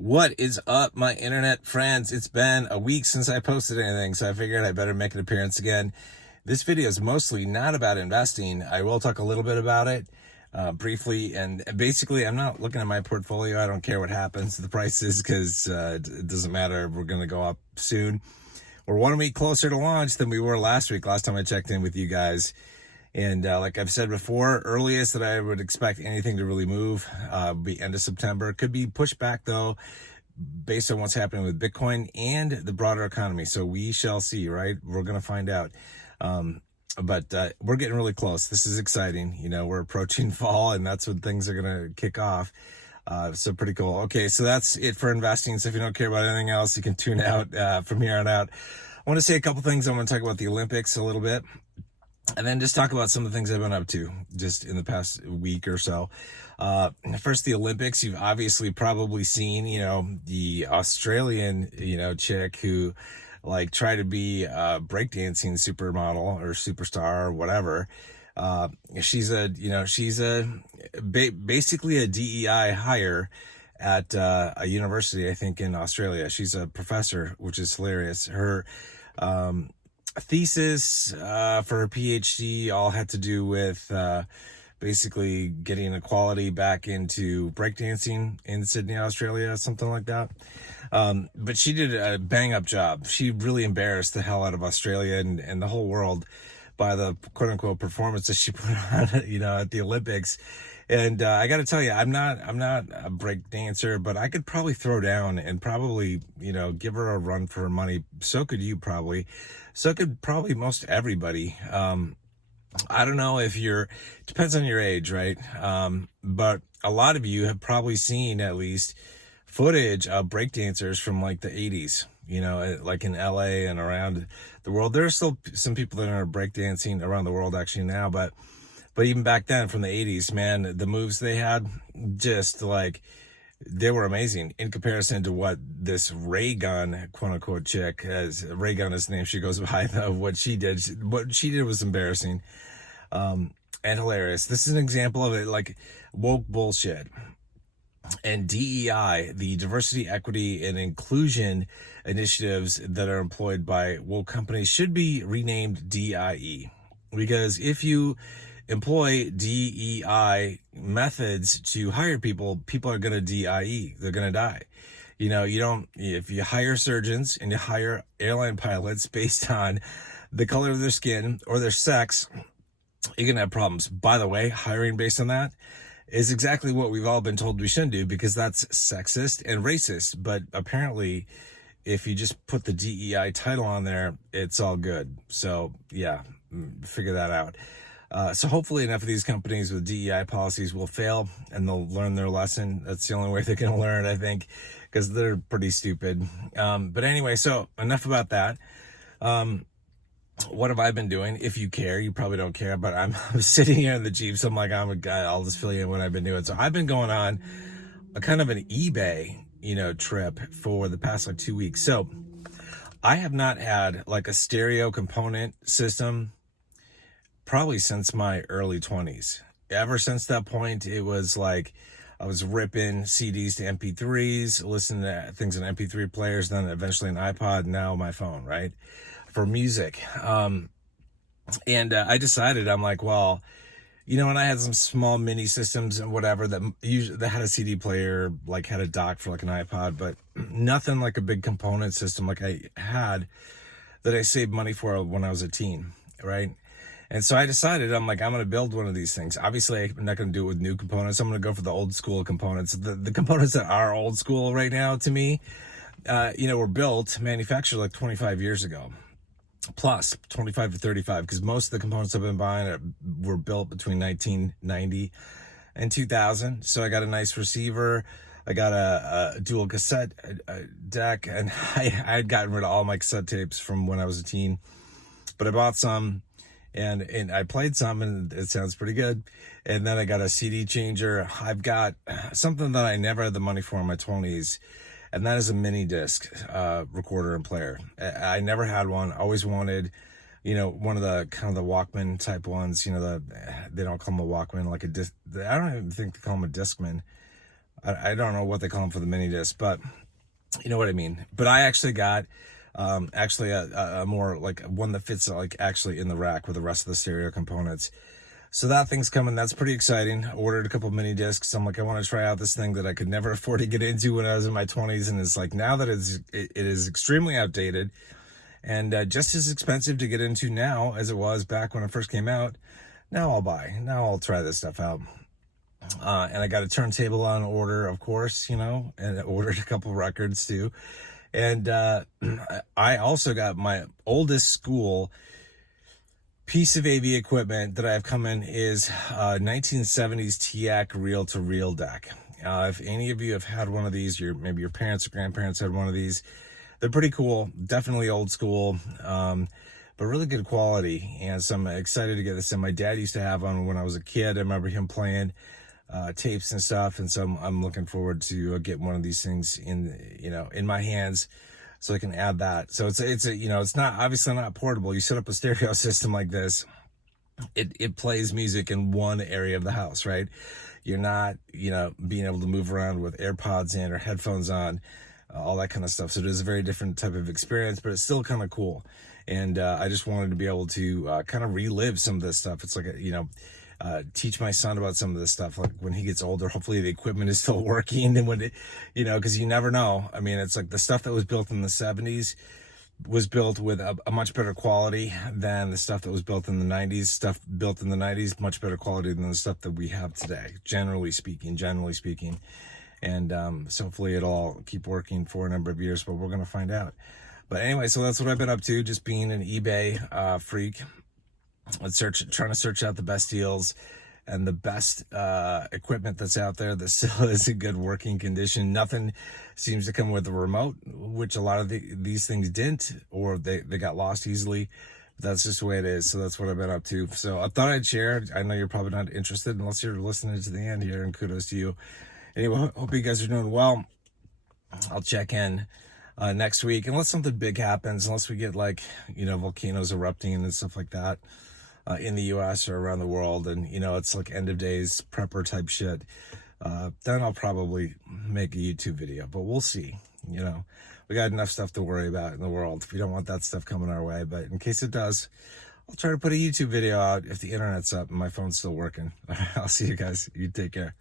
What is up, my internet friends? It's been a week since I posted anything, so I figured I better make an appearance again. This video is mostly not about investing. I will talk a little bit about it briefly, and basically I'm not looking at my portfolio. I don't care what happens to the prices because it doesn't matter. We're going to go up soon. We're 1 week closer to launch than we were last week, last time I checked in with you guys. And like I've said before, earliest that I would expect anything to really move be end of September. Could be pushed back though, based on what's happening with Bitcoin and the broader economy. So we shall see, right? We're going to find out. But we're getting really close. This is exciting. You know, we're approaching fall, and that's when things are going to kick off. So pretty cool. Okay, so that's it for investing. So if you don't care about anything else, you can tune out from here on out. I want to say a couple things. I want to talk about the Olympics a little bit, and then just talk about some of the things I've been up to just in the past week or so. First, the Olympics. You've obviously probably seen, you know, the Australian, you know, chick who like tried to be a breakdancing supermodel or superstar or whatever. She's basically a DEI hire at a university, I think, in Australia. She's a professor, which is hilarious. Her thesis for her PhD all had to do with basically getting equality back into breakdancing in Sydney, Australia, something like that. But she did a bang up job. She really embarrassed the hell out of Australia and the whole world by the quote unquote performances she put on, you know, at the Olympics. And I got to tell you, I'm not a break dancer, but I could probably throw down and probably, you know, give her a run for her money. So could you probably. So could probably most everybody. I don't know if depends on your age, right? But a lot of you have probably seen at least footage of breakdancers from like the 80s, you know, like in LA and around the world. There are still some people that are breakdancing around the world actually now, but even back then from the 80s, man, the moves they had, just like, they were amazing in comparison to what this Ray Gun, quote unquote, chick, as Ray Gun is the name she goes by, of what she did. What she did was embarrassing and hilarious. This is an example of it, like woke bullshit. And DEI, the diversity, equity, and inclusion initiatives that are employed by woke companies, should be renamed DIE. Because if you employ DEI methods to hire people, people are going to DIE. They're going to die. You know, if you hire surgeons and you hire airline pilots based on the color of their skin or their sex, you're going to have problems. By the way, hiring based on that is exactly what we've all been told we shouldn't do, because that's sexist and racist. But apparently, if you just put the DEI title on there, it's all good. So yeah, figure that out. So hopefully enough of these companies with DEI policies will fail and they'll learn their lesson. That's the only way they're going to learn, I think, because they're pretty stupid. But anyway, so enough about that. What have I been doing? If you care, you probably don't care, but I'm sitting here in the Jeep, so I'm like, I'm a guy, I'll just fill you in what I've been doing. So I've been going on a kind of an eBay, you know, trip for the past like 2 weeks. So I have not had like a stereo component system probably since my early 20s. Ever since that point, it was like I was ripping CDs to MP3s, listening to things on MP3 players, then eventually an iPod, now my phone, right? For music. And I decided, I'm like, well, you know, and I had some small mini systems and whatever that had a CD player, like had a dock for like an iPod, but nothing like a big component system like I had that I saved money for when I was a teen, right? And so I decided, I'm like, I'm going to build one of these things. Obviously, I'm not going to do it with new components. I'm going to go for the old school components. The components that are old school right now, to me, you know, were manufactured like 25 years ago. Plus 25 to 35, because most of the components I've been buying were built between 1990 and 2000. So I got a nice receiver. I got a dual cassette deck, and I had gotten rid of all my cassette tapes from when I was a teen. But I bought some, and I played some, and it sounds pretty good. And then I got a CD changer. I've got something that I never had the money for in my 20s. And that is a mini disc recorder and player. I never had one. Always wanted, you know, one of the kind of the Walkman type ones. You know, they don't call them a Walkman, like a disc. I don't even think they call them a Discman. I don't know what they call them for the mini disc, but you know what I mean. But I actually got actually a more like one that fits like actually in the rack with the rest of the stereo components. So that thing's coming. That's pretty exciting. Ordered a couple mini discs. I'm like, I want to try out this thing that I could never afford to get into when I was in my 20s, and it's like now that it is extremely outdated and just as expensive to get into now as it was back when it first came out. Now I'll buy. Now I'll try this stuff out. And I got a turntable on order, of course, you know, and I ordered a couple records too. And I also got my oldest school piece of AV equipment that I have come in is 1970s TIAC reel-to-reel deck. If any of you have had one of these, maybe your parents or grandparents had one of these, they're pretty cool. Definitely old school, but really good quality. And so I'm excited to get this in. My dad used to have one when I was a kid. I remember him playing tapes and stuff, and so I'm looking forward to getting one of these things in my hands, so I can add that. So it's it's not obviously not portable. You set up a stereo system like this, it plays music in one area of the house, right? You're not being able to move around with AirPods in or headphones on, all that kind of stuff. So it is a very different type of experience, but it's still kind of cool. And I just wanted to be able to kind of relive some of this stuff. It's like teach my son about some of this stuff, like when he gets older. Hopefully the equipment is still working, and when it, because you never know. I mean, it's like the stuff that was built in the 70s was built with a much better quality than the stuff that was built in the 90s. Stuff built in the 90s, much better quality than the stuff that we have today, generally speaking. And so hopefully it'll all keep working for a number of years, but we're going to find out. But anyway, so that's what I've been up to, just being an eBay freak. Trying to search out the best deals and the best equipment that's out there that still is in good working condition. Nothing seems to come with a remote, which a lot of these things didn't, or they got lost easily. That's just the way it is. So that's what I've been up to. So I thought I'd share. I know you're probably not interested unless you're listening to the end here, and kudos to you. Anyway, hope you guys are doing well. I'll check in next week, unless something big happens, unless we get volcanoes erupting and stuff like that in the US or around the world, and it's like end of days prepper type shit. Then I'll probably make a YouTube video, but we'll see. We got enough stuff to worry about in the world. We don't want that stuff coming our way, but in case it does, I'll try to put a YouTube video out if the internet's up and my phone's still working. I'll see you guys. You take care.